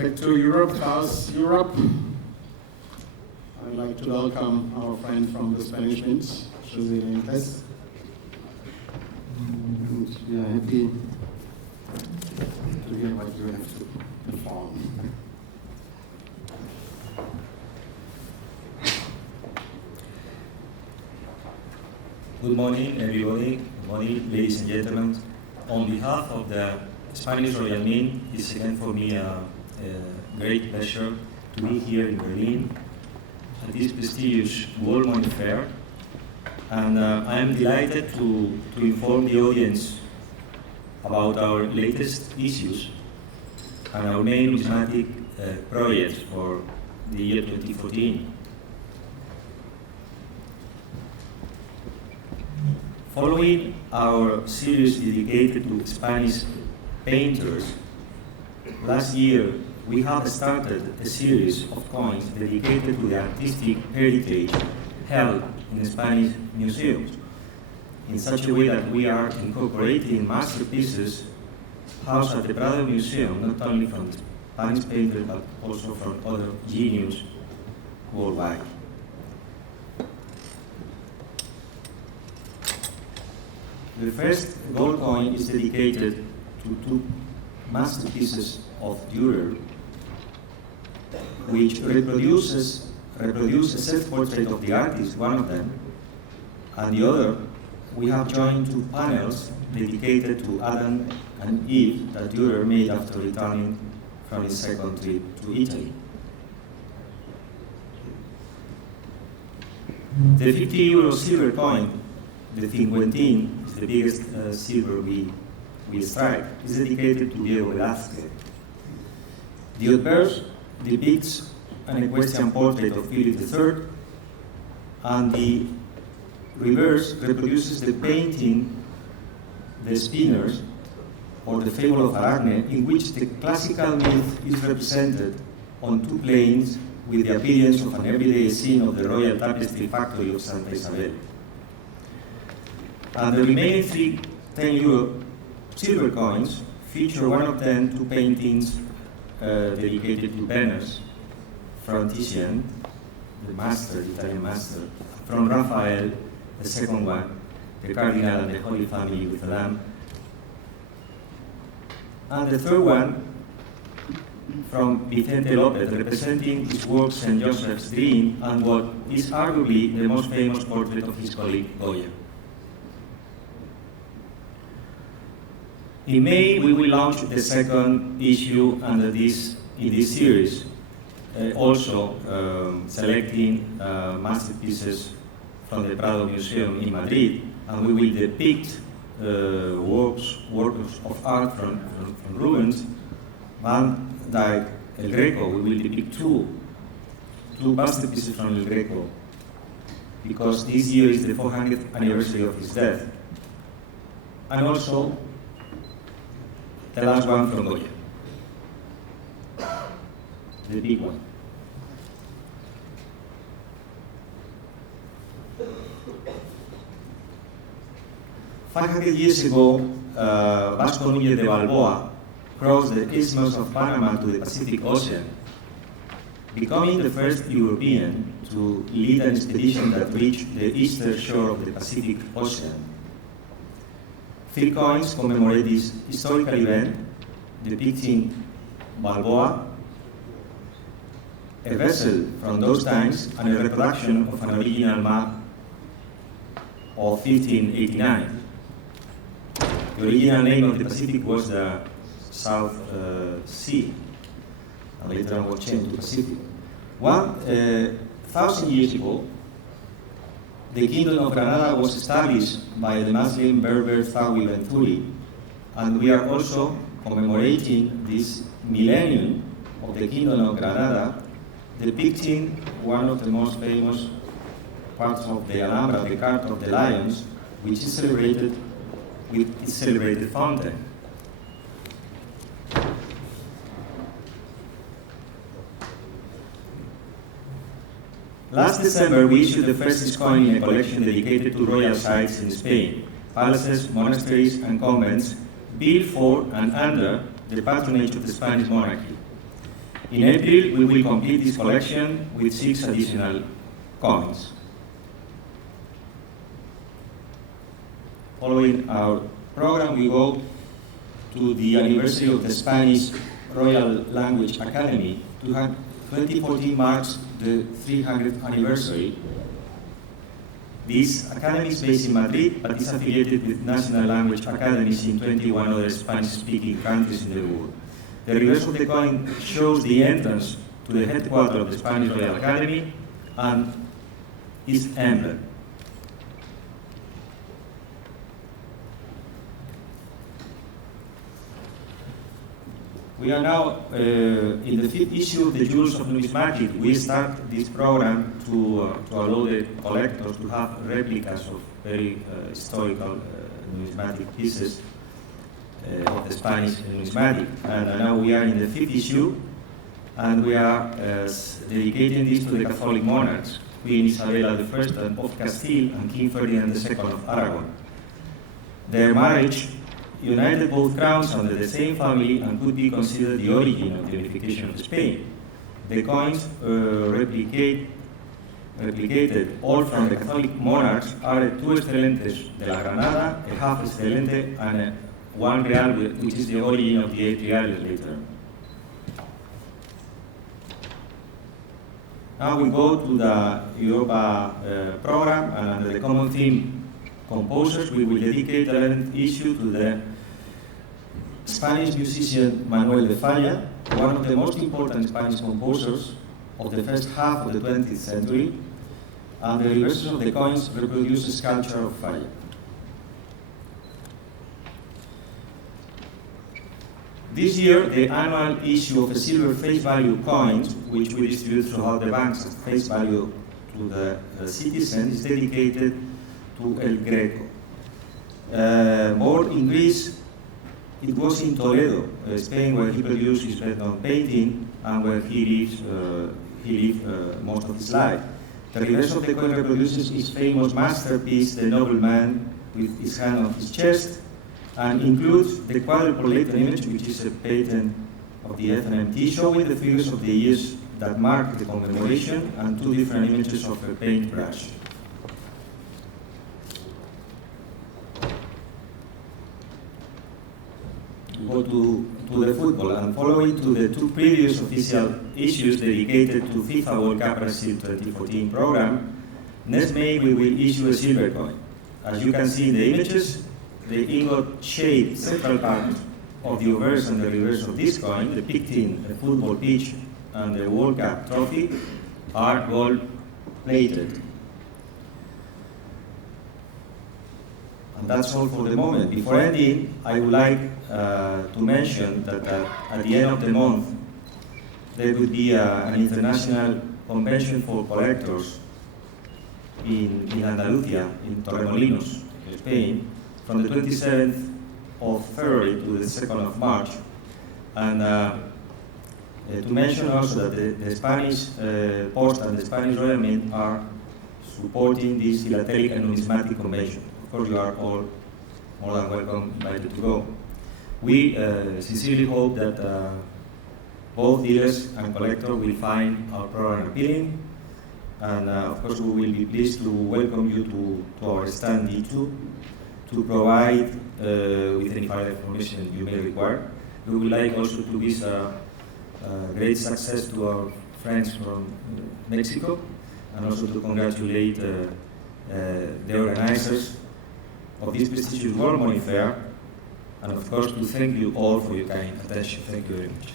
back to Europe. How's Europe? I'd like to welcome our friend from the Spanish Mint, José Liencres. And we are happy to hear what you have to perform. Good morning, everybody. Good morning, ladies and gentlemen. On behalf of the Spanish Royal Mint, it's again for me a great pleasure to be here in Berlin at this prestigious World Money Fair. And I am delighted to inform the audience about our latest issues and our main numismatic projects for the year 2014. Following our series dedicated to Spanish painters, last year we have started a series of coins dedicated to the artistic heritage held in Spanish museums, in such a way that we are incorporating masterpieces housed at the Prado Museum, not only from Spanish painters but also from other geniuses worldwide. The first gold coin is dedicated to two masterpieces of Dürer, which reproduce a self-portrait of the artist, one of them, and the other, we have joined two panels dedicated to Adam and Eve that Dürer made after returning from his second trip to Italy. The 50 euro silver coin, the cinquentin, is the biggest silver we strike, is dedicated to Diego Velázquez. The obverse depicts an equestrian portrait of Philip III, and the reverse reproduces the painting The Spinners, or the Fable of Arachne, in which the classical myth is represented on two planes with the appearance of an everyday scene of the Royal Tapestry Factory of Santa Isabel. And the remaining three 10 euro silver coins feature one of them two paintings dedicated to Venus from Titian, the master, the Italian master, from Raphael, the second one, the Cardinal and the Holy Family with the Lamb, and the third one from Vicente Lopez, representing his work St. Joseph's Dream and what is arguably the most famous portrait of his colleague Goya. In May, we will launch the second issue in this series, also selecting masterpieces from the Prado Museum in Madrid, and we will depict works of art from Rubens, Van Dyck, El Greco. We will depict two masterpieces from El Greco, because this year is the 400th anniversary of his death, and also the last one from Goya, the big one. "500 years ago, Vasco Núñez de Balboa crossed the Isthmus of Panama to the Pacific Ocean, becoming the first European to lead an expedition that reached the eastern shore of the Pacific Ocean. 3 coins commemorate this historical event, depicting Balboa, a vessel from those times, and a reproduction of an original map of 1589. The original name of the Pacific was the South Sea, and later on was changed to Pacific. 1,000 years ago, the Kingdom of Granada was established by the Muslim Berber Thawi Benturi, and we are also commemorating this Millennium of the Kingdom of Granada, depicting one of the most famous parts of the Alhambra, the Cart of the Lions, which is celebrated with its celebrated fountain. Last December, we issued the first coin in a collection dedicated to royal sites in Spain, palaces, monasteries, and convents built for and under the patronage of the Spanish monarchy. In April, we will complete this collection with 6 additional coins. Following our program, we go to the anniversary of the Spanish Royal Language Academy. 2014 marks the 300th anniversary. This academy is based in Madrid, but is affiliated with national language academies in 21 other Spanish-speaking countries in the world. The reverse of the coin shows the entrance to the headquarters of the Spanish Royal Academy and its emblem. We are now in the 5th issue of the Jewels of Numismatic. We start this program to allow the collectors to have replicas of very historical numismatic pieces of the Spanish numismatic. And now we are in the 5th issue, and we are dedicating this to the Catholic monarchs, Queen Isabella I of Castile and King Ferdinand II of Aragon. Their marriage united both crowns under the same family and could be considered the origin of the unification of Spain. The coins replicated all from the Catholic monarchs are 2 excelentes de la Granada, a half excelente, and 1 real, which is the origin of the 8 reales later. Now we go to the Europa program, and under the common theme composers, we will dedicate the 11th issue to the Spanish musician Manuel de Falla, one of the most important Spanish composers of the first half of the 20th century, and the reverses of the coins reproduce a sculpture of Falla. This year, the annual issue of a silver face value coins, which we distribute throughout the banks at face value to the citizen, is dedicated to El Greco. Born in Greece, it was in Toledo, Spain, where he produced his best-known painting and where he lived most of his life. The reverse of the coin reproduces his famous masterpiece, The Nobleman, with his hand on his chest, and includes the quadruple Leighton image, which is a patent of the FNMT, showing the figures of the years that mark the commemoration and 2 different images of a paintbrush. Go to the football, and following to the 2 previous official issues dedicated to FIFA World Cup Brazil 2014 program, next May we will issue a silver coin. As you can see in the images, the ingot-shaped central part of the obverse and the reverse of this coin, depicting the football pitch and the World Cup trophy, are gold-plated. And that's all for the moment. Before ending, I would like to mention that at the end of the month, there will be an international convention for collectors in Andalusia, in Torremolinos, Spain, from the 27th of February to the 2nd of March. And to mention also that the Spanish Post and the Spanish Royal Mint are supporting this philatelic and numismatic convention. Of course, you are all more than welcome, invited to go. We sincerely hope that both dealers and collectors will find our program appealing, and of course we will be pleased to welcome you to our stand D2 to provide with any further information you may require. We would like also to wish great success to our friends from Mexico, and also to congratulate the organizers of this prestigious World Money Fair, and of course to thank you all for your kind attention. Thank you very much.